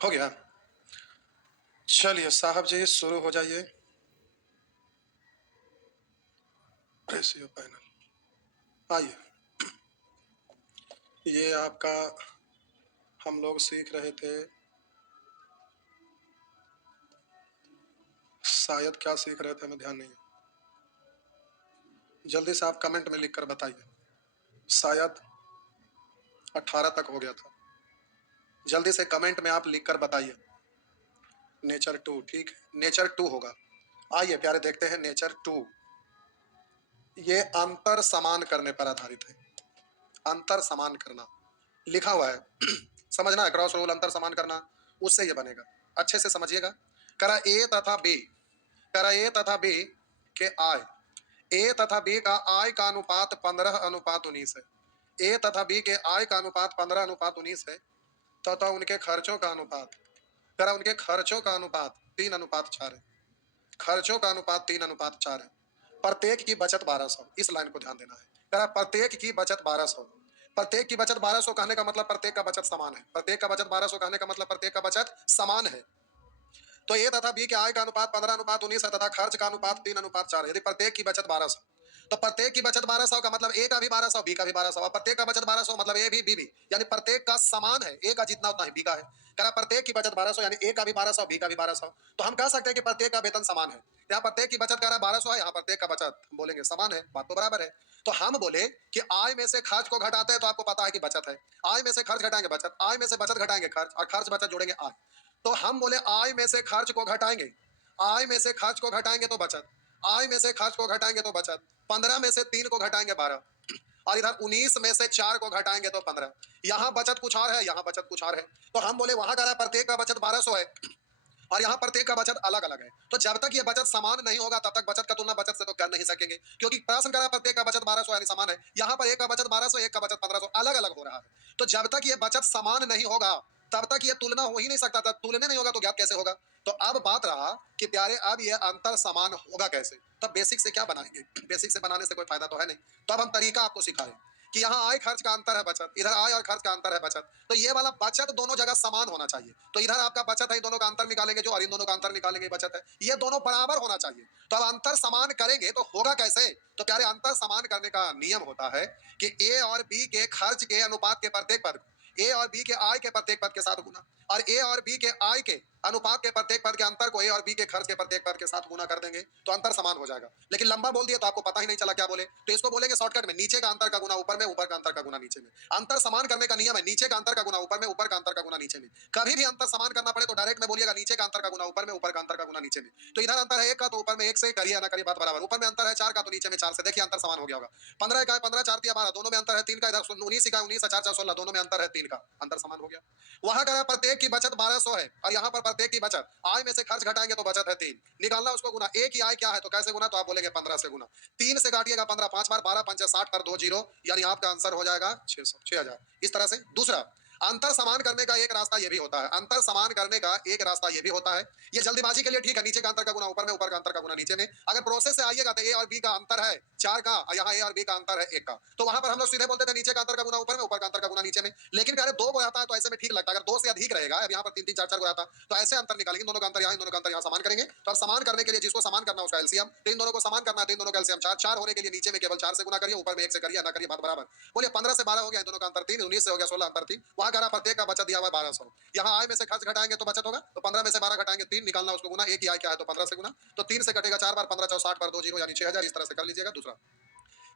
हो गया। चलिए साहब जी शुरू हो जाइए। रेशियो पैनल आइए। ये आपका हम लोग सीख रहे थे, शायद क्या सीख रहे थे हमें ध्यान नहीं है। जल्दी से आप कमेंट में लिखकर बताइए। शायद 18 तक हो गया था। जल्दी से कमेंट में आप लिखकर बताइए। नेचर टू, ठीक है, नेचर टू होगा। आइए प्यारे देखते हैं नेचर टू। ये अंतर समान करने पर आधारित है। अंतर समान करना लिखा हुआ है। समझना है, क्रॉस रूल, अंतर समान करना, उससे ये बनेगा। अच्छे से समझिएगा। करा ए तथा बी, करा ए तथा बी के आय, ए तथा बी का आय का अनुपात 15:19 है। ए तथा बी के आय का अनुपात 15:19 है तथा उनके खर्चों का अनुपात, करा उनके खर्चों का अनुपात 3:4 है। खर्चों का अनुपात 3:4 है। प्रत्येक की बचत 1200, इस लाइन को ध्यान देना है। करा प्रत्येक की बचत 1200। प्रत्येक की बचत 1200 कहने का मतलब प्रत्येक का बचत समान है। प्रत्येक का बचत 1200 कहने का मतलब प्रत्येक का बचत समान है। तो ए तथा बी के आय का अनुपात 15:19 है तथा खर्च का अनुपात 3:4 है। यदि प्रत्येक की बचत 1200, तो प्रत्येक की बचत 1200 का मतलब ए का भी 1200, बी का भी 1200। और प्रत्येक का बचत 1200 मतलब ए भी, बी भी, यानी प्रत्येक का समान है। ए का जितना उतना ही बी का है। कह प्रत्येक की बचत 1200 यानी ए का भी 1200, बी का भी 1200। तो हम कह सकते हैं कि प्रत्येक का वेतन समान है। यहाँ प्रत्येक की बचत कह रहा है 1200 है, यहाँ प्रत्येक का बचत बोलेंगे समान है, बात तो बराबर है। तो हम बोले कि आय में से खर्च को घटाते हैं तो आपको पता है कि बचत है। आय में से खर्च घटाएंगे बचत, आय में से बचत घटाएंगे खर्च, और खर्च बचत जोड़ेंगे आय। तो हम बोले आय में से खर्च को घटाएंगे, आय में से खर्च को घटाएंगे तो बचत, आय में से खर्च को घटाएंगे तो बचत। 15 में से 3 को घटाएंगे 12, और इधर 19 में से 4 को घटाएंगे तो 15। यहाँ बचत कुछ और है, यहाँ बचत कुछ और है। तो हम बोले वहां कह रहा है प्रत्येक का बचत 1200 है और यहाँ प्रत्येक का बचत अलग अलग है। तो जब तक ये बचत समान नहीं होगा तब तक बचत का तुलना बचत से तो कर नहीं सकेंगे, क्योंकि प्रश्न करा प्रत्येक का बचत 1200 यानी समान है। यहाँ पर एक का बचत 1200, एक का बचत 1500, अलग अलग हो रहा है। तो जब तक ये बचत समान नहीं होगा तब तक ये तुलना हो ही नहीं सकता था। तुलना नहीं होगा तो ज्ञात कैसे होगा। तो अब बात रहा कि प्यारे अब ये अंतर समान होगा कैसे। तब बेसिक से क्या बनाएंगे, बेसिक से बनाने से कोई फायदा तो है नहीं। तो अब हम तरीका आपको सिखा रहे हैं कि यहाँ आय खर्च का अंतर है बचत, इधर आय और खर्च का अंतर है बचत। तो ये वाला बचत दोनों जगह समान होना चाहिए। तो इधर आपका बचत है, इन दोनों का अंतर निकालेंगे जो, और इन दोनों का अंतर निकालेंगे बचत है, ये दोनों बराबर होना चाहिए। तो अब अंतर समान करेंगे तो होगा कैसे। तो प्यारे अंतर समान करने का नियम होता है कि ए और बी के खर्च के अनुपात के प्रत्येक पद को ए और बी के आय के प्रत्येक पद के साथ गुना, और ए और बी के आय के अनुपात के प्रत्येक पद के अंतर को ए और बी के खर्च के प्रत्येक पद के साथ गुना कर देंगे तो अंतर समान हो जाएगा। लेकिन लंबा बोल दिया तो आपको पता ही नहीं चला क्या बोले। तो इसको बोलेंगे शॉर्टकट में नीचे का अंतर का गुना ऊपर में, ऊपर का अंतर का गुना नीचे में। अंतर समान करने का नियम है नीचे का अंतर का गुना ऊपर में, ऊपर का अंतर का गुना नीचे में। कभी भी अंतर समान करना पड़े तो डायरेक्ट में बोलिएगा नीचे का अंतर का गुना ऊपर में, ऊपर का अंतर का गुना नीचे में। तो इधर अंतर है 1 का तो ऊपर में 1 से करिए ना करिए बात बराबर। ऊपर में अंतर है 4 का तो नीचे में 4 से, देखिए अंतर समान हो गया होगा। 15 का 15, 4 दिया 12, दोनों में अंतर है 3 का। इधर 19 का 19, 4 4 16, दोनों में अंतर है 3 का, अंतर समान हो गया। वहां का प्रत्येक की बचत 1200 है और यहाँ पर प्रत्येक की बचत, आय में से खर्च घटाएंगे तो बचत है 3, निकालना उसको गुना। एक ही आय क्या है तो कैसे गुना, तो आप बोलेंगे 15 से गुना। 3 से काटिएगा 15, 5 बार 12 पंचे 60 कर 2 जीरो, यानी आपका आंसर हो जाएगा 600, 6000। इस तरह से दूसरा अंतर समान करने का एक रास्ता ये भी होता है, अंतर समान करने का एक रास्ता ये भी होता है। ये जल्दीबाजी के लिए ठीक है, नीचे का अंतर का गुना ऊपर में, ऊपर का अंतर का गुना नीचे में। अगर प्रोसेस से आइएगा तो ए और बी का अंतर है 4 का, यहाँ ए और बी का अंतर है 1 का, तो वहां पर हम लोग सीधे बोलते थे नीचे का अंतर का गुना ऊपर में, ऊपर का अंतर का गुना नीचे में। लेकिन अगर 2 को आता है तो ऐसे में ठीक लगता है। अगर 2 से अधिक रहेगा, अब यहाँ पर 3 3 4 4 को आता तो ऐसे अंतर निकालेंगे, दोनों का अंतर यहाँ, दोनों का अंतर यहाँ समान करेंगे। तो समान करने के लिए जिसको समान करना उसका एलसीएम, तो इन दोनों को समान करना है तो इन दोनों का एलसीएम 4 4 होने के लिए नीचे में केवल 4 से गुना करिए, ऊपर में 1 से करिए, ना करिए, बात बराबर। बोलिए 15 से 12 हो गया, इन दोनों का अंतर 3, 19 से हो गया 16, अंतर 3। वहां कह रहा प्रत्येक का बचत दिया हुआ 1200। यहाँ आय में से खर्च घटाएंगे तो बचत होगा, तो 15 में से 12 घटाएंगे 3, निकालना उसको गुना। एक ही आय क्या है तो 15 से गुना, तो 3 से कटेगा 4 बार 15 4 60 पर 2 जीरो यानी 6000। इस तरह से कर लीजिएगा दूसरा।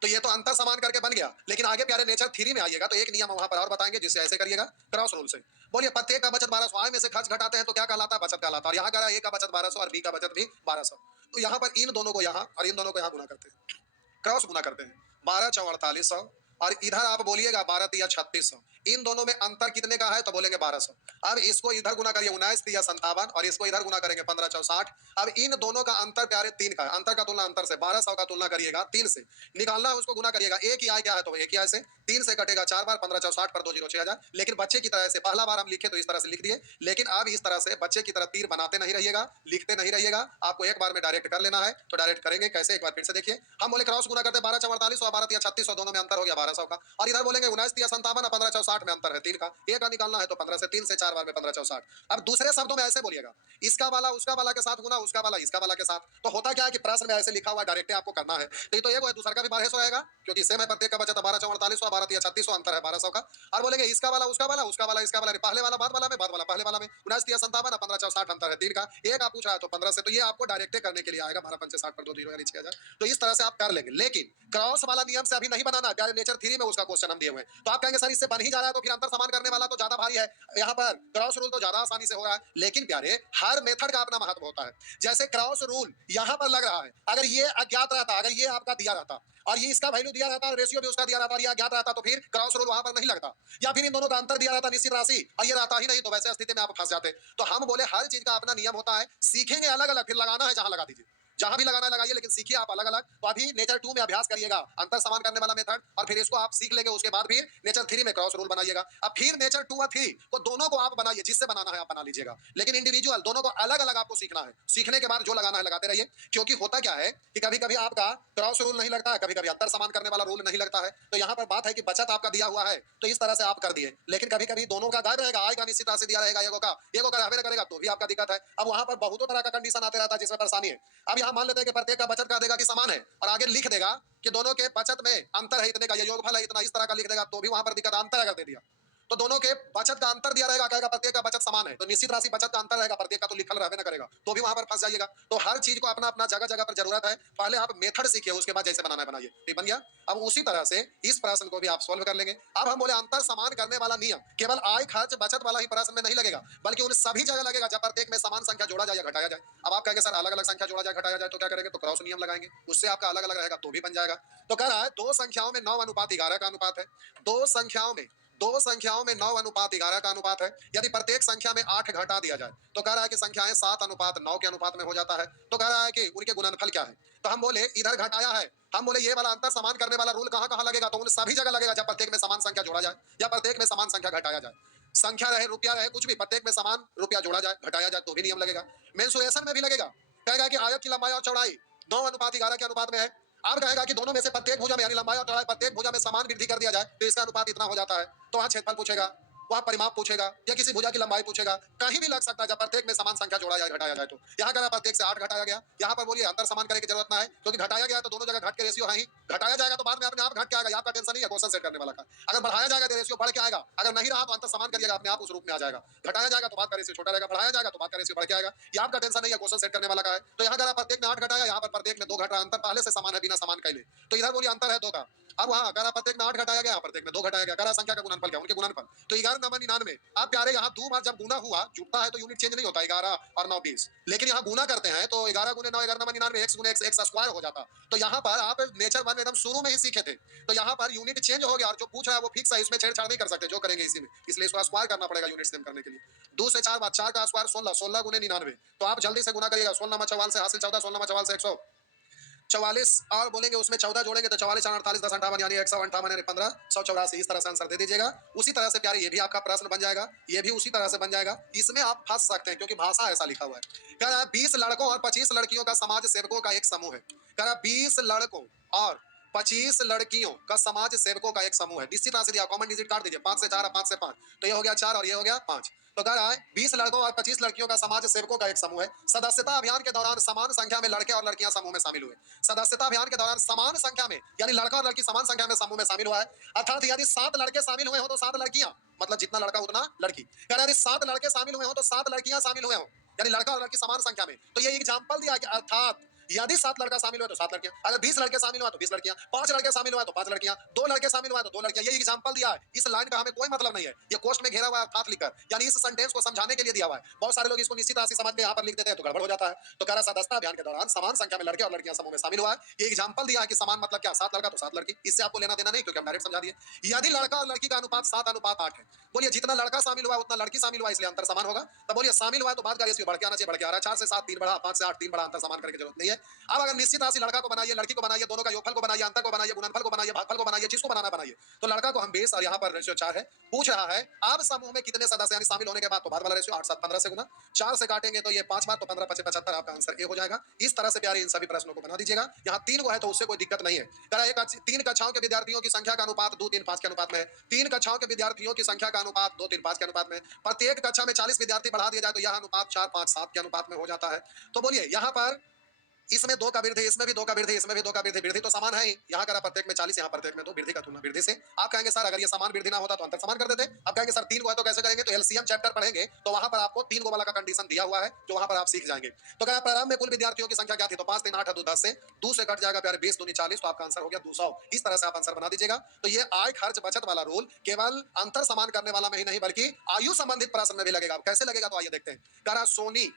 तो ये तो अंतर समान करके बन गया। लेकिन आगे प्यारे नेचर थ्री में आइएगा तो एक नियम वहां पर और बताएंगे जिससे ऐसे करिएगा क्रॉस रूल से। बोलिए प्रत्येक का बचत 1200, आय में से खर्च घटाते हैं तो क्या कहलाता है, बचत कहलाता है। और यहाँ कह रहा है ए का बचत 1200 और बी का बचत भी 1200। तो यहाँ पर इन दोनों को यहाँ और इन दोनों को यहाँ गुना करते हैं, क्रॉस गुना करते हैं। 12 चौ 4800 और इधर आप बोलिएगा 12 तिया 3600। इन दोनों में अंतर कितने का है तो बोलेंगे 1200। अब इसको इधर गुना करिए 19 तिया 57 और इसको इधर गुना करेंगे 15 चौ 60। अब इन दोनों का अंतर प्यारे 3 का है, अंतर का तुलना अंतर से 1200 का तुलना करिएगा 3 से, निकालना है उसको गुना करिएगा। एक ही आय क्या है तो एक ही आय से, 3 से कटेगा 4 बार 15 चौ 60 पर 2 जीरो 6000। लेकिन बच्चे की तरह से पहला बार हम लिखे तो इस तरह से लिख दिए, लेकिन अब इस तरह से बच्चे की तरह तीर बनाते नहीं रहिएगा, लिखते नहीं रहिएगा, आपको एक बार में डायरेक्ट कर लेना है। तो डायरेक्ट करेंगे कैसे, एक बार फिर से देखिए। हम बोले क्रॉस गुना करते 12 चौ 4800 और 12 तिया 3600, दोनों में अंतर हो गया 1200। 1200 का, और इधर बोलेंगे 19 तिया 57 और 15 चौ 60 में अंतर है 3 का, ए का निकालना है तो 15 से 3 से 4 बार में 15 चौ 60। अब दूसरे शब्दों में ऐसे बोलिएगा, इसका वाला उसका वाला के साथ गुना, उसका वाला इसका वाला के साथ। तो होता क्या है कि प्रश्न में ऐसे लिखा हुआ डायरेक्ट आपको करना है, तो ये है दूसरा का भी 1200 आएगा क्योंकि सेम है, प्रत्येक का बचत 12 चौ 4800, 12 तिया 3600, अंतर है 1200 का। और बोलेंगे इसका वाला उसका वाला, उसका वाला इसका वाला, पहले वाला बाद वाला में, बाद वाला पहले वाला में, 19 तिया 57 और 15 चौ 60 अंतर है 3 का, ए का पूछ रहा है तो 15 से, तो ये आपको डायरेक्ट करने के लिए आएगा 12 पंचे 60 पर 2 0 नीचे आ जाए, तो इस तरह से आप कर लेंगे। लेकिन क्रॉस वाला नियम से अभी नहीं बनाना है, नेचर थ्री में उसका क्वेश्चन हम दिए हुए हैं, तो आप कहेंगे सर इससे बन ही जा रहा है तो फिर अंतर समान करने वाला तो ज्यादा भारी है, यहाँ पर क्रॉस रूल तो ज्यादा आसानी से हो रहा है। लेकिन प्यारे हर मेथड का अपना महत्व होता है, जैसे क्रॉस रूल यहाँ पर लग रहा है, अगर ये अज्ञात रहता, अगर ये आपका दिया रहता और ये इसका वैल्यू दिया रहता और रेशियो भी उसका दिया रहता और ये अज्ञात रहता, तो फिर क्रॉस रूल वहां पर नहीं लगता, या फिर इन दोनों का अंतर दिया रहता निश्चित राशि और ये रहता ही नहीं, तो वैसे स्थिति में आप फंस जाते। तो हम बोले हर चीज का अपना नियम होता है, सीखेंगे अलग अलग, फिर लगाना है जहां लगा दीजिए, जहां भी लगाना है लगाइए, लेकिन सीखिए आप अलग अलग। तो अभी नेचर 2 में अभ्यास करिएगा अंतर समान करने वाला मेथड, और फिर इसको आप सीख लेंगे, उसके बाद फिर नेचर 3 में क्रॉस रूल बनाइएगा। अब फिर नेचर 2 और 3 को दोनों को आप बनाइए, जिससे बनाना है आप बना लीजिएगा, लेकिन इंडिविजुअल दोनों को अलग अलग आपको सीखना है। सीखने के बाद जो लगाना है लगाते रहिए, क्योंकि होता क्या है कि कभी कभी आपका क्रॉस रूल नहीं लगता है, कभी कभी अंतर समान करने वाला रूल नहीं लगता है, तो यहाँ पर बात है कि बचत आपका दिया हुआ है तो इस तरह से आप कर दिए, लेकिन कभी कभी दोनों का गायब रहेगा, आय का निश्चित राशि दिया रहेगा, एगो का रहबे करेगा तो भी आपका दिक्कत है। अब वहां पर बहुतों तरह का कंडीशन आते रहता है जिसमें परेशानी है। अब यहाँ मान लेते हैं कि प्रत्येक का बचत का देगा कि समान है, और आगे लिख देगा कि दोनों के बचत में अंतर है इतने का, ये योगफल है इतना, इस तरह का लिख देगा तो भी वहां पर दिक्कत। अंतर अगर दे दिया तो दोनों के बचत का अंतर दिया रहेगा, कहेगा प्रत्येक का बचत समान है, तो निश्चित राशि बचत का अंतर रहेगा, प्रत्येक का तो लिखल रहबे न करेगा, तो भी वहां पर फंस जाइएगा। तो हर चीज को अपना अपना जगह जगह पर जरूरत है, पहले आप मेथड सीखिए, उसके बाद जैसे बनाना है बनाइए, ठीक बन गया। अब उसी तरह से इस प्रश्न को भी आप सोल्व कर लेंगे। अब हम बोले अंतर समान करने वाला नियम केवल आय खर्च बचत वाला ही प्रश्न में नहीं लगेगा, बल्कि उन सभी जगह लगेगा जब प्रत्येक में समान संख्या जोड़ा जाए या घटाया जाए। अब आप कहेंगे सर अलग अलग संख्या जोड़ा जाए घटाया जाए तो क्या करेंगे, तो क्रॉस नियम लगाएंगे, उससे आपका अलग अलग रहेगा तो भी बन जाएगा। तो कह रहा है दो संख्याओं में 9:11 का अनुपात है, दो संख्याओं में 9:11 का अनुपात है, यदि प्रत्येक संख्या में 8 घटा दिया जाए तो कह रहा है कि संख्याएं 7:9 के अनुपात में हो जाता है, तो कह रहा है कि उनके गुणनफल क्या है। तो हम बोले इधर घटाया है, हम बोले ये वाला अंतर समान करने वाला रूल कहां कहां लगेगा, तो उन सभी जगह लगेगा जब प्रत्येक में समान संख्या जोड़ा जाए या प्रत्येक में समान संख्या घटाया जाए, संख्या रहे रुपया रहे कुछ भी, प्रत्येक में समान रुपया जोड़ा जाए घटाया जाए तो भी नियम लगेगा। मेंसुरेशन में भी लगेगा, कहेगा कि आयत की लंबाई और चौड़ाई 9:11 के अनुपात में है। अब कहेगा कि दोनों में से प्रत्येक भुजा में यानी लंबाई और चौड़ाई प्रत्येक भुजा में समान वृद्धि कर दिया जाए तो इसका अनुपात इतना हो जाता है, तो वहां क्षेत्रफल पूछेगा, वहां परिमाप पूछेगा या किसी भुजा की लंबाई पूछेगा, कहीं भी लग सकता है जब प्रत्येक में समान संख्या जोड़ा जाए घटाया जाए। तो यहाँ कह प्रत्येक से 8 घटाया गया, यहाँ पर बोलिए अंतर समान करने की जरूरत ना है क्योंकि घटाया गया तो दोनों जगह घट के रेशियो है ही, घटाया जाएगा तो बाद में अपने आप घट के आएगा, आपका टेंशन नहीं है क्वेश्चन सेट करने वाला का। अगर बढ़ाया जाएगा तो रेशियो बढ़ के आएगा, अगर नहीं रहा तो अंतर समान करिएगा अपने आप उस रूप में आ जाएगा, घटाया जाएगा तो बाद का रेशियो छोटा रहेगा, बढ़ाया जाएगा तो बाद का रेशियो बढ़ के आएगा, ये आपका टेंशन नहीं है क्वेश्चन सेट करने वाला का है। तो यहाँ अगर प्रत्येक में 8 घटाया, यहाँ पर प्रत्येक में 2 घटा, अंतर पहले से समान है बिना समान कैले, तो इधर बोलिए अंतर है 2 का। अब वहां करा प्रत्येक में 8 घटाया गया, प्रत्येक में 2 घटाया गया, करा संख्या का गुणनफल क्या, उनके गुणनफल, तो 11×99। अब प्यारे यहाँ 2 बार जब गुना हुआ जुटता है तो यूनिट चेंज नहीं होता, 11 और 9 20, लेकिन यहाँ गुना करते हैं तो 11 गुने 9 11×99 x गुने x स्क्वायर हो जाता। तो यहाँ पर आप नेचर 1 एकदम शुरू में ही सीखे थे, तो यहाँ पर यूनिट चेंज हो गया और जो पूछ रहा है वो फिक्स है, इसमें छेड़छाड़ नहीं कर सकते, जो करेंगे इसी में, इसलिए इसको स्क्वायर करना पड़ेगा यूनिट सेम करने के लिए। 2 से 4 बार 4 का स्क्वायर 16, 16 गुने 99, तो आप जल्दी से गुना करिएगा, 16 से हासिल 14, 16 से 144 और बोलेंगे उसमें 14 जोड़ेंगे तो 44 4 48 10 58 यानी 158 यानी 1584, इस तरह से आंसर दे दीजिएगा। उसी तरह से प्यारे ये भी आपका प्रश्न बन जाएगा, ये भी उसी तरह से बन जाएगा, इसमें आप फंस सकते हैं क्योंकि भाषा ऐसा लिखा हुआ है। कह रहा है 20 लड़कों और 25 लड़कियों का समाज सेवकों का एक समूह है, कह रहा है 20 लड़कों और 25 लड़कियों का समाज सेवकों का एक समूह है, निश्चित राशि दिया, कॉमन डिजिट काट दीजिए, 5 से 4 और 5 से 5, तो ये हो गया 4 और ये हो गया 5। तो कह रहा है 20 लड़कों और 25 लड़कियों का समाज सेवकों का एक समूह है, सदस्यता अभियान के दौरान समान संख्या में लड़के और लड़कियां समूह में शामिल हुए, सदस्यता अभियान के दौरान समान संख्या में यानी लड़का और लड़की समान संख्या में समूह में शामिल हुआ है, अर्थात यदि 7 लड़के शामिल हुए हो तो 7 लड़कियां, मतलब जितना लड़का उतना लड़की, कह रहा है 7 लड़के शामिल हुए हो तो 7 लड़कियां शामिल हुए हो, यानी लड़का और लड़की समान संख्या में। तो ये एग्जांपल दिया कि अर्थात यदि 7 लड़का शामिल हुआ तो 7 लड़कियां, अगर 20 लड़के शामिल हुआ तो 20 लड़कियां, 5 लड़के शामिल हुआ तो 5 लड़कियां, 2 लड़के शामिल हुआ तो 2 लड़कियां, ये एग्जांपल दिया है। इस लाइन का हमें कोई मतलब नहीं है, ये कोष्ठ में घेरा हुआ है अर्थात लिखकर, यानी इस सेंटेंस को समझाने के लिए दिया हुआ है। बहुत सारे लोग इसको निश्चित राशि समझ के यहाँ पर लिख देते हैं तो गड़बड़ हो जाता है। तो कह रहा सदस्यता अभियान के दौरान समान संख्या में लड़के और लड़कियां समूह में शामिल हुआ है, ये एग्जांपल दिया है कि समान मतलब क्या, 7 लड़का तो 7 लड़की, इससे आपको लेना देना नहीं क्योंकि हम डायरेक्ट समझा दिए। यदि लड़का और लड़की का अनुपात 7:8 है, बोलिए जितना लड़का शामिल हुआ उतना लड़की शामिल हुआ इसलिए अंतर समान होगा, तो बोलिए शामिल हुआ तो बाद का रेशियो बढ़ के आना चाहिए, बढ़ के आ रहा है, 4 से 7 3 बढ़ा, 5 से 8 3 बढ़ा, अंतर समान करने की जरूरत नहीं है, अब अगर निश्चित राशि लड़का को बनाइए, लड़की को बनाइए, दोनों का योगफल को बनाइए, अंतर को बनाइए, गुणनफल को बनाइए, भागफल को बनाइए, जिसको बनाना बनाइए। तो लड़का को हम 20 और यहाँ पर रेशियो 4 है। पूछ रहा है अब समूह में कितने सदस्य यानी शामिल होने के बाद, तो बाद वाला रेशियो 8 7 15 से गुना 4 से काटेंगे तो ये 5 बार, तो 15 25 75, आपका आंसर ए हो जाएगा। इस तरह से प्यारे इन सभी प्रश्नों को बना दीजिएगा। यहाँ 3 को है तो उससे कोई दिक्कत नहीं है। करा एक 3 कक्षाओं के विद्यार्थियों की संख्या का अनुपात 2 3 5 के अनुपात में है। 3 कक्षाओं के विद्यार्थियों की संख्या का अनुपात 2 3 5 के अनुपात में। प्रत्येक कक्षा में 40 विद्यार्थी बढ़ा दिया जाए तो यह अनुपात 4 5 7 के अनुपात में हो जाता है। तो बोलिए यहाँ पर इसमें 2 का वृद्धि, इसमें भी 2 का वृद्धि, इसमें भी 2 का वृद्धि, वृद्धि तो समान है ही। यहाँ करा प्रत्येक में 40, यहाँ प्रत्येक में 2, वृद्धि का तुलना वृद्धि से। आप कहेंगे सर अगर ये समान वृद्धि ना होता तो अंतर समान कर देते। अब कहेंगे सर 3 को है तो कैसे करेंगे, तो एलसीएम चैप्टर पढ़ेंगे तो वहां पर आपको 3 को वाला का कंडीशन दिया हुआ है जो वहां पर आप सीख जाएंगे। तो क्या प्रारंभ में कुल विद्यार्थियों की संख्या क्या थी, तो 5 3 8 2 10 से 2 से कट जाएगा प्यारे 20 दूनी 40, तो आपका आंसर हो गया 200। इस तरह से आप आंसर बना दीजिएगा। तो ये आय खर्च बचत वाला रूल केवल अंतर समान करने वाला में ही नहीं बल्कि आयु संबंधित प्रश्न में भी लगेगा। कैसे लगेगा तो आइए देखते हैं। करा सोनी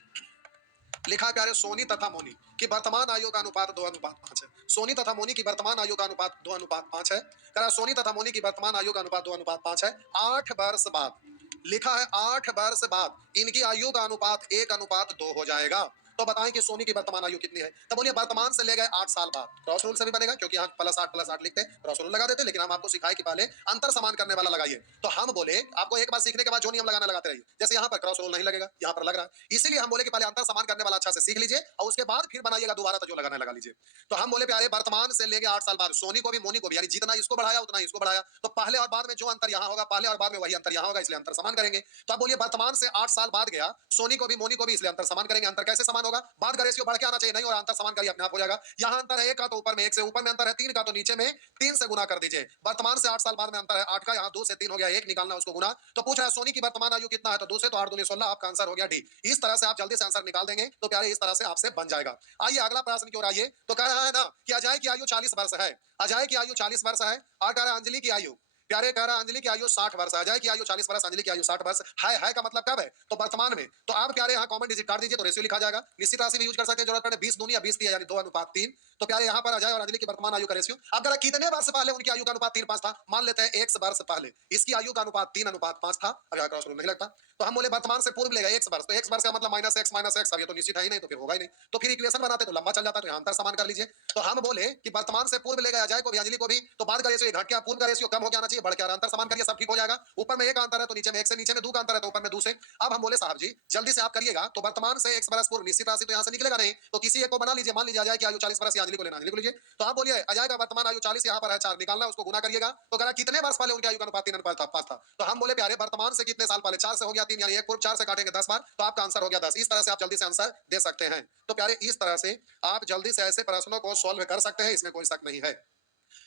लिखा प्यारे सोनी तथा मोनी की वर्तमान आयु का अनुपात 2:5 है। सोनी तथा मोनी की वर्तमान आयु का अनुपात 2:5 है। करा सोनी तथा मोनी की वर्तमान आयु का अनुपात 2:5 है। 8 वर्ष बाद लिखा है 8 वर्ष बाद इनकी आयु का अनुपात 1:2 हो जाएगा। तो बताएं कि सोनी की वर्तमान आयु कितनी है। तो बोलिए वर्तमान से ले गए 8 साल बाद, क्रॉस रूल से भी बनेगा क्योंकि यहाँ +8 लिखते हैं, क्रॉस रूल लगा देते, लेकिन हम आपको सिखाए कि पहले अंतर समान करने वाला लगाइए। तो हम बोले आपको एक बार सीखने के बाद जो नियम लगाना लगाते रहिए। जैसे यहाँ पर क्रॉस रूल नहीं लगेगा, यहाँ पर लग रहा है, इसीलिए हम बोले कि पहले अंतर समान करने वाला अच्छा से सीख लीजिए और उसके बाद फिर बनाइएगा दोबारा, तो जो लगाना लगा लीजिए। तो हम बोले प्यारे वर्तमान से लेके 8 साल बाद सोनी को भी मोनी को भी, यानी जितना इसको बढ़ाया उतना इसको बढ़ाया, तो पहले और बाद में जो अंतर यहाँ होगा पहले और बाद में वही अंतर यहाँ होगा, इसलिए अंतर समान करेंगे। तो आप बोलिए वर्तमान से 8 साल बाद गया सोनी को भी मोनी को भी, इसलिए अंतर समान करेंगे। अंतर कैसे समान होगा, बाद का रेशियो बढ़ के आना चाहिए, नहीं और अंतर समान करिए अपने आप हो जाएगा। यहाँ अंतर है 1 का तो ऊपर में 1 से, ऊपर में अंतर है 3 का तो नीचे में 3 से गुना कर दीजिए। वर्तमान से 8 साल बाद में अंतर है 8 का, यहाँ 2 से 3 हो गया, 1 निकालना उसको गुना। तो पूछ रहा है सोनी की वर्तमान आयु कितना है, तो 2 से तो 8 दूनी 16, आपका आंसर हो गया डी। इस तरह से आप जल्दी से आंसर निकाल देंगे तो प्यारे इस तरह से आपसे बन जाएगा। आइए अगला प्रश्न की ओर आइए। तो कह रहा है ना कि अजय की आयु 40 वर्ष है, अजय की आयु 40 वर्ष है, और कह रहा है अंजलि की आयु, प्यारे कह रहा है अंजलि की आयु 60 वर्ष, अजय की आयु 40 वर्ष, अंजलि की आयु 60 वर्ष है का मतलब कब है, तो वर्तमान में। तो आप प्यारे यहाँ कॉमन डिजिट काट दीजिए तो रेशियो लिखा जाएगा। निश्चित राशि भी यूज कर सकते हैं, जरूरत पड़े 20 दूनी या 20 यानी 2:3। तो प्यारे यहाँ पर अजय और अंजलि की वर्तमान आयु का रेशियो, अब जरा कितने वर्ष पहले उनकी आयु का अनुपात 3:5 था, मान लेते हैं 1 वर्ष पहले इसकी आयु का अनुपात 3:5 था। अब यहाँ क्रॉस रूल नहीं लगता, तो हम बोले वर्तमान से पूर्व लेगा 1 वर्ष, तो 1 वर्ष का मतलब -x, अब ये तो निश्चित है ही नहीं, तो फिर होगा ही नहीं, तो फिर इक्वेशन बनाते तो लंबा चल जाता, तो यहाँ अंतर समान कर लीजिए। तो हम बोले कि वर्तमान से पूर्व लेगा अजय को भी अंजलि को भी, तो बाद का रेशियो घट गया, पूर्व का रेशियो कम हो गया, चाहिए बढ़ गया, अंतर समान करिए सब ठीक हो जाएगा। ऊपर में 1 का अंतर है तो नीचे में 1 से, नीचे में 2 का अंतर है तो ऊपर में 2 से। अब हम बोले साहब जी जल्दी से आप करिएगा, तो वर्तमान से 1 वर्ष पूर्व निश्चित राशि तो यहाँ से निकलेगा नहीं, तो किसी एक को बना लीजिए। मान लीजिए अजय की आयु 40 वर्ष, अंजलि को लेना, अंजलि को लीजिए। तो आप बोलिए अजय का वर्तमान आयु 40 यहाँ पर है 4, निकालना उसको गुना करिएगा, तो करा कितने वर्ष पहले उनकी आयु का अनुपात 3:5 था। तो हम बोले प्यारे वर्तमान से कितने साल पहले, 4 से हो गया 3, यानी 1 पूर्व 4 से काटेंगे 10 बार, तो आपका आंसर हो गया 10। इस तरह से आप जल्दी से आंसर दे सकते हैं। तो प्यारे इस तरह से आप जल्दी से ऐसे प्रश्नों को सॉल्व कर सकते हैं, इसमें कोई शक नहीं है।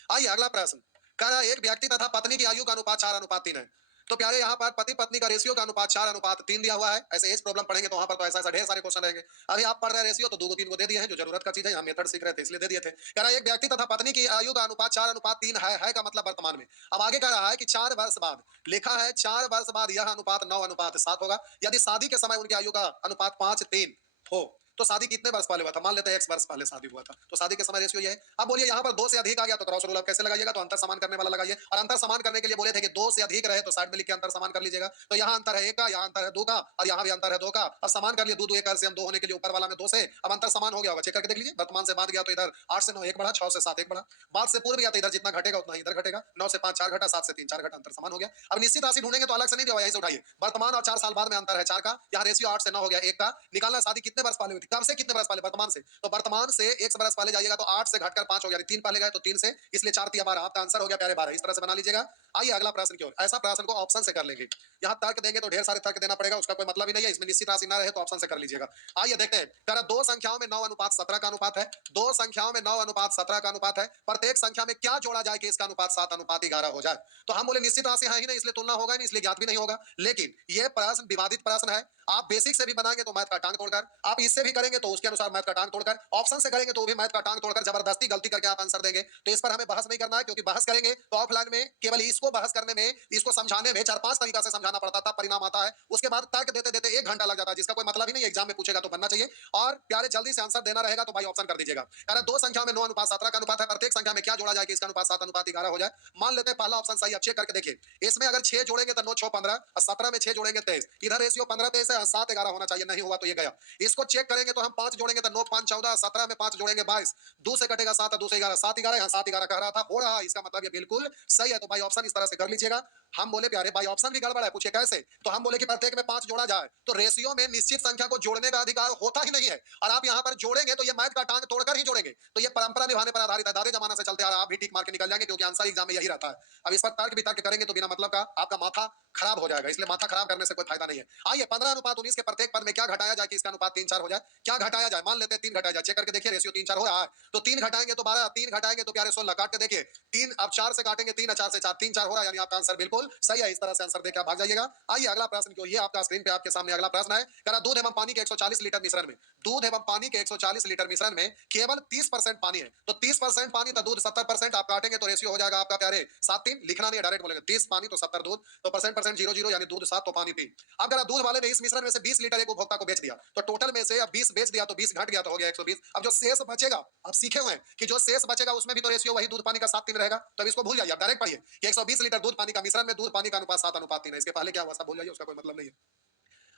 आइए अगला प्रश्न, कह रहा है एक व्यक्ति तथा पत्नी की आयु का अनुपात 4:3 है। तो प्यारे यहाँ पर पति पत्नी का रेशियो का अनुपात 4:3 दिया हुआ है। ऐसे एज प्रॉब्लम पढ़ेंगे तो वहां पर तो ऐसा ढेर सारे क्वेश्चन रहेंगे। अभी आप पढ़ रहे रेशियो तो 2 को 3 को दे दिए हैं, जो जरूरत का चीज है, यहाँ मेथड सीख रहे थे इसलिए दे दिए थे। कह रहा है एक व्यक्ति तथा पत्नी की आयु का अनुपात 4:3 है का मतलब वर्तमान में। अब आगे कह रहा है कि 4 वर्ष बाद, लिखा है 4 वर्ष बाद यह अनुपात 9:7 होगा। यदि शादी के समय उनकी आयु का अनुपात 5:3 हो तो शादी कितने वर्ष पहले हुआ था, मान लेते हैं 1 वर्ष पहले शादी हुआ था, तो शादी के समय रेशियो ये है। अब बोलिए यहाँ पर 2 से अधिक आ गया तो क्रॉस रूल आप कैसे लगाइएगा, तो अंतर समान करने वाला लगाइए, और अंतर समान करने के लिए बोले थे कि 2 से अधिक रहे तो साइड में लिख के अंतर समान कर लीजिएगा। तो यहाँ अंतर है 1 का, यहाँ अंतर है 2 का, और यहाँ भी अंतर है 2 का, और समान कर लिए 2 2 1 से हम 2 होने के लिए ऊपर वाला में 2 से, अब अंतर समान हो गया होगा, चेक करके देख लीजिए। वर्तमान से बाद गया तो इधर 8 से 9 1 बढ़ा, 6 से 7 1 बढ़ा, बाद से पूर्व गया तो इधर जितना घटेगा उतना इधर घटेगा, 9 से 5 4 घटा, 7 से 3 4 घटा, अंतर समान हो गया। अब निश्चित राशि ढूंढेंगे तो अलग से नहीं दिया, यहीं से उठाइए। वर्तमान और 4 साल बाद में अंतर है 4 का, यहाँ रेशियो 8 से 9 हो गया 1 का, निकालना शादी कितने वर्ष पहले हुई थी, कब से कितने वर्ष पहले, वर्तमान से। तो वर्तमान से 1 वर्ष पहले जाइएगा तो 8 से घटकर 5 हो गया, 3 पहले गए तो 3 से, इसलिए 4 3 12, आपका आंसर हो गया प्यारे 12। इस तरह से बना लीजिएगा। आइए अगला प्रश्न की ओर। ऐसा प्रश्न को ऑप्शन से कर लेंगे, यहाँ तर्क देंगे तो ढेर सारे तर्क देना पड़ेगा, उसका कोई मतलब ही नहीं है। इसमें निश्चित राशि ना रहे तो ऑप्शन से कर लीजिएगा। आइए देखते हैं, कह 2 संख्याओं में 9:17 का अनुपात है, 2 संख्याओं में 9:17 का अनुपात है, प्रत्येक संख्या में क्या जोड़ा जाए कि इसका अनुपात 7:11 हो जाए। तो हम बोले निश्चित राशि है ही नहीं, इसलिए तुलना होगा नहीं, इसलिए ज्ञात भी नहीं होगा। लेकिन यह प्रश्न विवादित प्रश्न है, आप बेसिक से भी बनाएंगे तो मैथ का टांग तोड़कर, आप इससे भी करेंगे तो उसके अनुसार मैथ का टांग तोड़कर, ऑप्शन से करेंगे तो भी मैथ का टांग तोड़कर जबरदस्ती गलती करके आप आंसर देंगे। तो इस पर हमें बहस नहीं करना है, क्योंकि बहस करेंगे तो ऑफलाइन में केवल इस इसको बहस करने में, इसको समझाने में 4-5 तरीका से समझाना पड़ता था, परिणाम आता है। उसके बाद तर्क देते-देते 1 घंटा लग जाता है, जिसका कोई मतलब ही नहीं है। एग्जाम में पूछेगा तो बनना चाहिए और प्यारे जल्दी से आंसर देना रहेगा तो भाई ऑप्शन कर दीजिएगा। अगर 2 संख्या में 9:17 का अनुपात है, प्रत्येक संख्या में क्या जोड़ा जाए कि इसका अनुपात 7:11 हो जाए। मान लेते हैं पहला ऑप्शन सही, अब चेक करके देखिए। इसमें अगर 6 जोड़ेंगे तो 9 6 15 और 17 में 6 जोड़ेंगे 23। इधर रेशियो 15-23 है, 7-11 होना चाहिए, नहीं हुआ तो ये गया। इसको चेक करेंगे तो हम 5 जोड़ेंगे तो 9 5 14, 17 में 5 जोड़ेंगे 22, 2 से कटेगा 7 और 2 से 11, 7-11 यहाँ 7-11 कह रहा था, हो रहा है, इसका मतलब ये बिल्कुल सही है। तो भाई ऑप्शन इस तरह से कर लीजिएगा। हम बोले प्यारे भाई ऑप्शन भी गड़बड़ है, पूछे कैसे? तो हम बोले कि प्रत्येक में 5 जोड़ा जाए, तो रेशियो में निश्चित संख्या को जोड़ने का अधिकार होता ही नहीं है और आप यहाँ पर जोड़ेंगे तो ये मैथ का टांग तोड़कर ही जोड़ेंगे। तो ये परंपरा निभाने पर आधारित है, दादे जमाना से चलते आ रहा है। आप भी टिक मार के निकल जाएंगे क्योंकि आंसर एग्जाम में यही रहता है। अब इस पर तर्क वितर्क करेंगे तो बिना मतलब का आपका माथा खराब हो जाएगा, इसलिए माथा खराब करने से कोई फायदा नहीं है। आइए 15:19 के प्रत्येक पद में क्या घटाया जाए कि इसका अनुपात 3-4 हो जाए? क्या घटाया जाए? मान लेते हैं 3 घटाया जाए, चेक करके देखिए रेशियो 3-4 हो रहा है। तो 3 घटाएंगे तो 12, 3 घटाएंगे तो प्यारे 16, काट के देखिए 3, अब 4 से काटेंगे 3 और 4 से 4, 3-4 हो रहा है, यानी आपका आंसर बिल्कुल सही है। इस तरह से आंसर देकर भाग जाइएगा। आइए अगला प्रश्न, क्यों ये आपका स्क्रीन पे आपके सामने अगला प्रश्न है। करा दूध एवं पानी के 140 लीटर मिश्रण में, दूध एवं पानी के 140 लीटर मिश्रण में केवल 30% पानी है, तो 30% पानी तो दूध 70%, आप काटेंगे तो रेशियो हो जाएगा आपका प्यारे 7-3, लिखना नहीं है, डायरेक्ट बोलेंगे 30 पानी तो 70 दूध, तो परसेंट 0-0 यानी दूध 7 तो पानी 3। अब अगर दूध वाले ने इस मिश्रण में से 20 लीटर एक उपभोक्ता को बेच दिया, तो टोटल में से अब 20 बेच दिया तो 20 घट गया तो हो गया 120। अब जो शेष बचेगा, आप सीखे हुए हैं कि जो शेष बचेगा उसमें भी तो रेशियो वही दूध पानी का 7-3 रहेगा, तो इसको भूल जाइए, आप डायरेक्ट पढ़िए कि 120 लीटर दूध पानी का मिश्रण में दूध पानी का अनुपात 7:3 है। इसके पहले क्या हुआ सब भूल जाइए, उसका कोई मतलब नहीं है।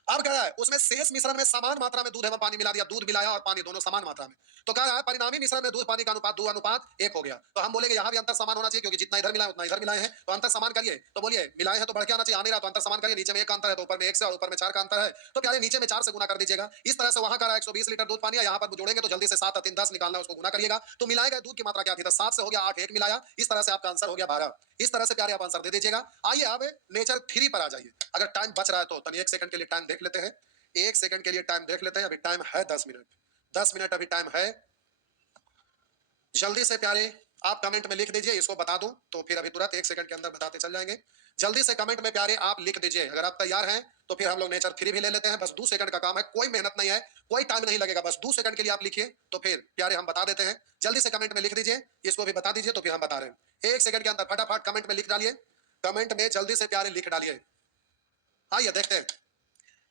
अब कह रहा है उसमें शेष मिश्रण में समान मात्रा में दूध एवं पानी मिला दिया, दूध मिलाया और पानी दोनों समान मात्रा में, तो कह रहा है परिणामी मिश्रण में दूध पानी का अनुपात 2:1 हो गया। तो हम बोलेंगे यहाँ भी अंतर समान होना चाहिए क्योंकि जितना इधर मिला है उतना इधर मिलाए हैं, तो अंतर समान करिए। तो बोलिए मिलाए हैं तो बढ़ के आना चाहिए, आ नहीं रहा तो अंतर समान करिए। नीचे में 1 का अंतर है तो ऊपर में 1 से और ऊपर में 4 का अंतर है, तो प्यारे नीचे में 4 से गुना कर दीजिएगा। इस तरह से वहां का 120 लीटर दूध पानी है, यहाँ पर जोड़ेंगे तो जल्दी से 7 और 3 10 निकालना, उसको गुना करिएगा तो मिलाएगा दूध की मात्रा क्या थी, 7 से हो गया 8, 1 मिलाया, इस तरह से आपका आंसर हो गया 12। इस तरह से प्यारे आप आंसर दे दीजिएगा। आइए अब नेचर 3 पर आ जाइए। अगर टाइम बच रहा है तो तनी 1 सेकंड के लिए टाइम देख लेते हैं, 1 सेकंड के लिए टाइम देख लेते हैं। अभी टाइम है 10 मिनट, 10 मिनट अभी टाइम है। जल्दी से प्यारे आप कमेंट में लिख दीजिए, इसको बता दूं तो फिर अभी तुरंत 1 सेकंड के अंदर बताते चल जाएंगे। जल्दी से कमेंट में प्यारे आप लिख दीजिए। अगर आप तैयार हैं तो फिर हम लोग नेचर 3 भी ले लेते हैं। बस 2 सेकंड का काम है, कोई मेहनत नहीं है, कोई टाइम नहीं लगेगा, बस 2 सेकंड के लिए आप लिखिए तो फिर प्यारे हम बता देते हैं। जल्दी से कमेंट में लिख दीजिए, इसको भी बता दीजिए तो फिर हम बता रहे हैं। 1 सेकंड के अंदर फटाफट कमेंट में लिख डालिए, कमेंट में जल्दी से प्यारे लिख डालिए। आइए देखते हैं।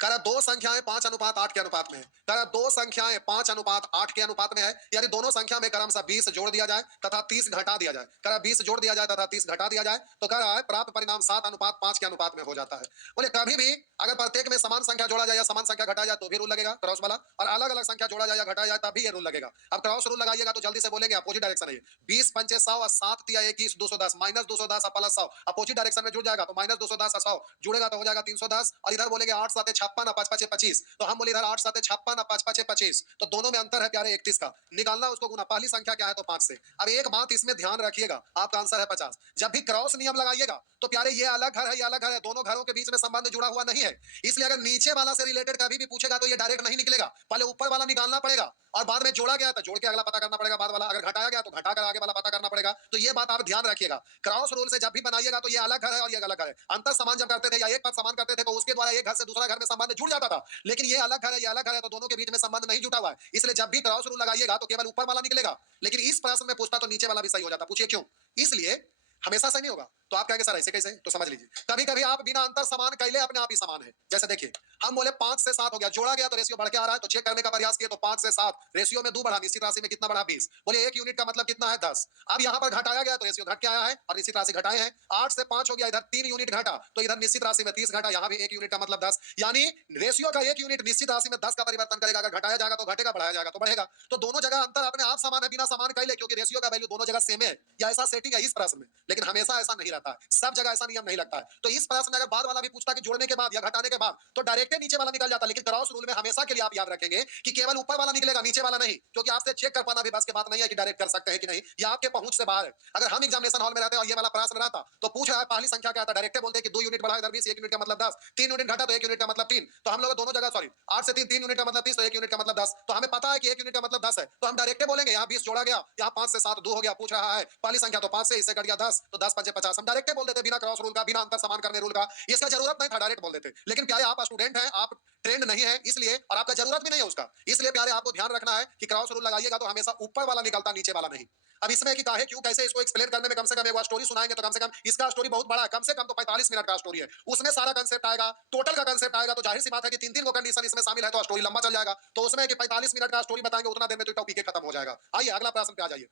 करा 2 संख्याएं 5:8 के अनुपात में है, करा 2 संख्याएं 5:8 के अनुपात में है, यानी दोनों संख्या में क्रमशः 20 जोड़ दिया जाए तथा 30 घटा दिया जाए। करा 20 जोड़ दिया जाए तथा 30 घटा दिया जाए तो कह रहा है प्राप्त परिणाम 7:5 के अनुपात में हो जाता है। बोले कभी भी अगर प्रत्येक में समान संख्या जोड़ा जाए या समान संख्या घटाया जाए तो भी रूल लगेगा क्रॉस वाला, और अलग अलग संख्या जोड़ा जाए या घटाया जाए तब भी ये रूल लगेगा। अब क्रॉस रूल लगाइएगा तो जल्दी से बोलेंगे अपोजिट डायरेक्शन है, 20 पंचे 100 और 7 तिया 21 210 माइनस 210 और प्लस 100, अपोजिट डायरेक्शन में जुड़ जाएगा तो माइनस 210 और 100 जुड़ेगा तो हो जाएगा 310, और इधर बोलेंगे 8 7 56 और 5 5 25, तो हम बोले इधर 8 7 56 और 5 5 25, तो दोनों में अंतर है प्यारे 31 का, निकालना उसको गुना, पहली संख्या क्या है तो 5 से। अब एक बात इसमें ध्यान रखिएगा, आपका आंसर है 50। जब भी क्रॉस नियम लगाइएगा तो प्यारे ये अलग घर है ये अलग घर है, दोनों घरों के बीच में संबंध जुड़ा हुआ नहीं है, इसलिए अगर नीचे वाला से रिलेटेड कभी भी पूछेगा तो ये डायरेक्ट नहीं निकलेगा, पहले ऊपर वाला निकालना पड़ेगा और बाद में जोड़ा गया तो जोड़ के अगला पता करना पड़ेगा बाद वाला, अगर घटाया गया तो घटा कर आगे वाला पता करना पड़ेगा। तो ये बात आप ध्यान रखिएगा, क्रॉस रूल से जब भी बनाइएगा तो ये अलग घर है और ये अलग घर है। अंतर समान जब करते थे या एक पद समान करते थे तो उसके द्वारा एक घर से दूसरा घर में संबंध जुड़ जाता था, लेकिन ये अलग घर है ये अलग घर है, तो दोनों के बीच में संबंध नहीं जुटा हुआ है, इसलिए जब भी क्रॉस रूल लगाइएगा तो केवल ऊपर वाला निकलेगा। लेकिन इस प्रश्न में पूछता तो नीचे वाला भी सही हो जाता, पूछिए क्यों? इसलिए हमेशा सही नहीं होगा, तो आप कहेंगे सर ऐसे कैसे, तो समझ लीजिए कभी कभी आप बिना अंतर समान कैले अपने आप ही समान है। जैसे देखिए हम बोले 5 से 7 हो गया, जोड़ा गया तो रेशियो बढ़ के आ रहा है, तो चेक करने का प्रयास किया तो 5 से 7 रेशियो में 2 बढ़ा, निश्चित राशि में कितना बढ़ा 20, बोले 1 यूनिट का मतलब कितना है 10। अब यहाँ पर घटाया गया तो रेशियो घट के आया है और निश्चित राशि घटाए हैं, 8 से 5 हो गया, इधर 3 यूनिट घटा तो इधर निश्चित राशि में 30 घटा, यहाँ भी 1 यूनिट का मतलब 10, यानी रेशियो का 1 यूनिट निश्चित राशि में 10 का परिवर्तन करेगा, अगर घटाया जाएगा तो घटेगा, बढ़ाया जाएगा तो बढ़ेगा, तो दोनों जगह अंतर अपने आप समान है बिना समान कैले, क्योंकि रेशियो का वैल्यू दोनों जगह सेम है, या ऐसा सेटिंग है इस प्रश्न में। लेकिन हमेशा ऐसा नहीं रहता है, सब जगह ऐसा नियम नहीं लगता है। तो इस प्रश्न में अगर बाद वाला भी पूछता कि जोड़ने के बाद या घटाने के बाद तो डायरेक्ट नीचे वाला निकल जाता, लेकिन क्रॉस रूल में हमेशा के लिए आप याद रखेंगे कि केवल ऊपर वाला निकलेगा नीचे वाला नहीं, क्योंकि आपसे चेक कर पाना भी बस की बात नहीं है कि डायरेक्ट कर सकते हैं कि नहीं, ये आपके पहुंच से बाहर है। अगर हम एग्जामिनेशन हॉल में रहते और ये वाला प्रश्न रहता तो पूछ रहा है पहली संख्या क्या था, डायरेक्ट बोलते कि 2 यूनिट बढ़ा इधर 20, 1 यूनिट का मतलब 10, 3 यूनिट घटा तो 1 यूनिट का मतलब 3, तो हम लोग दोनों जगह सॉरी 8 से 3 यूनिट का मतलब 30 तो 1 यूनिट का मतलब 10, तो हमें पता है कि 1 यूनिट का मतलब 10 है, तो हम डायरेक्ट बोलेंगे यहाँ 20 जोड़ा गया, यहाँ 5 से 7 2 हो गया, पूछ रहा है पहली संख्या तो 5 से इससे कट गया 10, 10 तो 10 पंचे 50 हम डायरेक्ट बोल देते बिना क्रॉस रूल का, बिना अंतर समान करने रूल का, इसका जरूरत नहीं था, डायरेक्ट बोल देते। लेकिन प्यारे आप स्टूडेंट हैं, आप ट्रेंड नहीं है इसलिए, और आपका जरूरत भी नहीं है उसका, इसलिए प्यारे आपको ध्यान रखना है कि क्रॉस रूल लगाइएगा तो हमेशा ऊपर वाला निकलता, नीचे वाला नहीं। अब इसमें कि काहे क्यों कैसे इसको एक्सप्लेन करने में कम से कम एक बार स्टोरी सुनाएंगे तो कम से कम, इसका स्टोरी बहुत बड़ा है, कम से कम तो 45 मिनट का स्टोरी है, उसमें सारा कंसेप्ट आएगा, टोटल का कंसेप्ट आएगा, तो जाहिर सी बात है कि तीन तीन को कंडीशन इसमें शामिल है तो स्टोरी लंबा चल जाएगा। तो उसमें कि 45 मिनट का स्टोरी बताएंगे उतना देर में तो टॉपिक खत्म हो जाएगा। आइए अगला प्रश्न पे आ जाइए।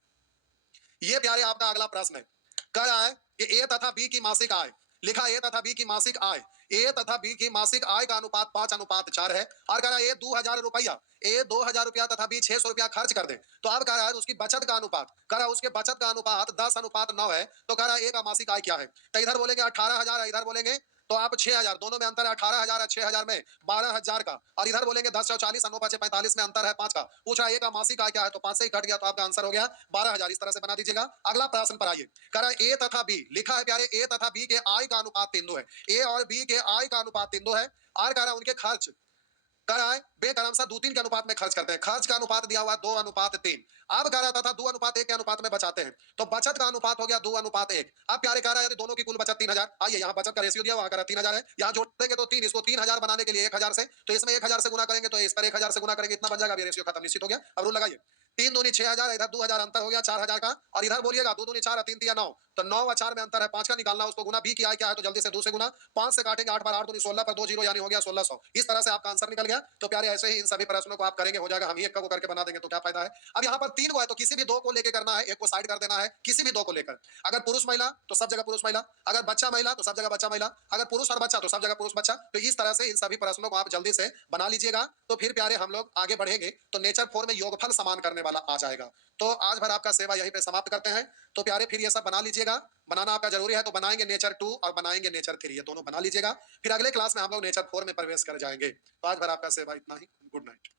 ये प्यारे आपका अगला प्रश्न है, कह रहा है कि ए तथा बी की मासिक आय, लिखा ए तथा बी की मासिक आय, ए तथा बी की मासिक आय का अनुपात 5:4 है, और कह रहा है ए 2000 रुपया, ए 2000 रुपया तथा बी 600 रुपया खर्च कर दे, तो अब कह रहा है उसकी बचत का अनुपात, कह रहा है उसके बचत का अनुपात 10:9 है, तो कह रहा है ए का मासिक आय क्या है। तो इधर बोलेंगे 18,000, इधर बोलेंगे तो आप 6,000, दोनों में अंतर है, 18,000 है 6,000 में 12,000 का, और इधर बोलेंगे 10/40 45 में अंतर है 5 का। पूछा ए का मासिक आय क्या है, तो 5 से ही कट गया तो आपका आंसर हो गया 12,000। इस तरह से बना दीजिएगा। अगला प्रश्न पर आइए, कह रहा है ए तथा बी, लिखा है प्यारे ए तथा बी के आय का अनुपात 3:2 है, ए और बी के आय का अनुपात 3:2 है, और कह रहा है उनके खर्च, कह रहा है बेक्रमशः 2:3 के अनुपात में खर्च करते हैं, खर्च का अनुपात दिया हुआ 2:3। अब कह रहा था 2:1 के अनुपात में बचाते हैं, तो बचत का अनुपात हो गया 2:1। अब प्यारे कह रहा है दोनों की कुल बचत 3,000, आइए यहाँ बचत का रेशियो दिया वहां कह रहा 3,000 है, यहाँ जोड़ेंगे तो 3, इसको 3,000 बनाने के लिए 1,000 से, तो इसमें 1,000 से गुना करेंगे तो इस पर 1,000 से गुना करेंगे, इतना बन जाएगा, रेशियो खत्म, निश्चित हो गया। अब रूल लगाइए, 3 दूनी 6,000, इधर 2,000 अंतर हो गया 4,000 का, और इधर बोलिएगा 2 दूनी 4, 3 तिया 9, तो 9 और 4 में अंतर है 5 का, निकालना उसको गुना, बी की आय क्या है तो जल्दी से 2 से गुना, 5 से काटेंगे 8 बार 8 दूनी 16 पर 2 जीरो यानी हो गया 1600। इस तरह से आपका आंसर निकल गया। तो प्यारे ऐसे ही इन सभी प्रश्नों को आप करेंगे, हो जाएगा, हम ही एक को करके बना देंगे तो क्या फायदा है। अब यहाँ पर 3 को है तो किसी भी 2 को लेके करना है, एक को साइड कर देना है, किसी भी 2 को लेकर, अगर पुरुष महिला तो सब जगह पुरुष महिला, अगर बच्चा महिला तो सब जगह बच्चा महिला, अगर पुरुष और बच्चा तो सब जगह पुरुष बच्चा। तो इस तरह से इन सभी प्रश्नों को आप जल्दी से बना लीजिएगा, तो फिर प्यारे हम लोग आगे बढ़ेंगे तो नेचर 4 में योगफल समान करने वाला आ जाएगा। तो आज भर आपका सेवा यहीं पे समाप्त करते हैं। तो प्यारे फिर ये सब बना लीजिएगा, बनाना आपका जरूरी है, तो बनाएंगे नेचर 2 और बनाएंगे नेचर 3, ये दोनों बना लीजिएगा। फिर अगले क्लास में हम लोग नेचर 4 में प्रवेश कर जाएंगे। तो आज भर आपका सेवा इतना ही। Good night.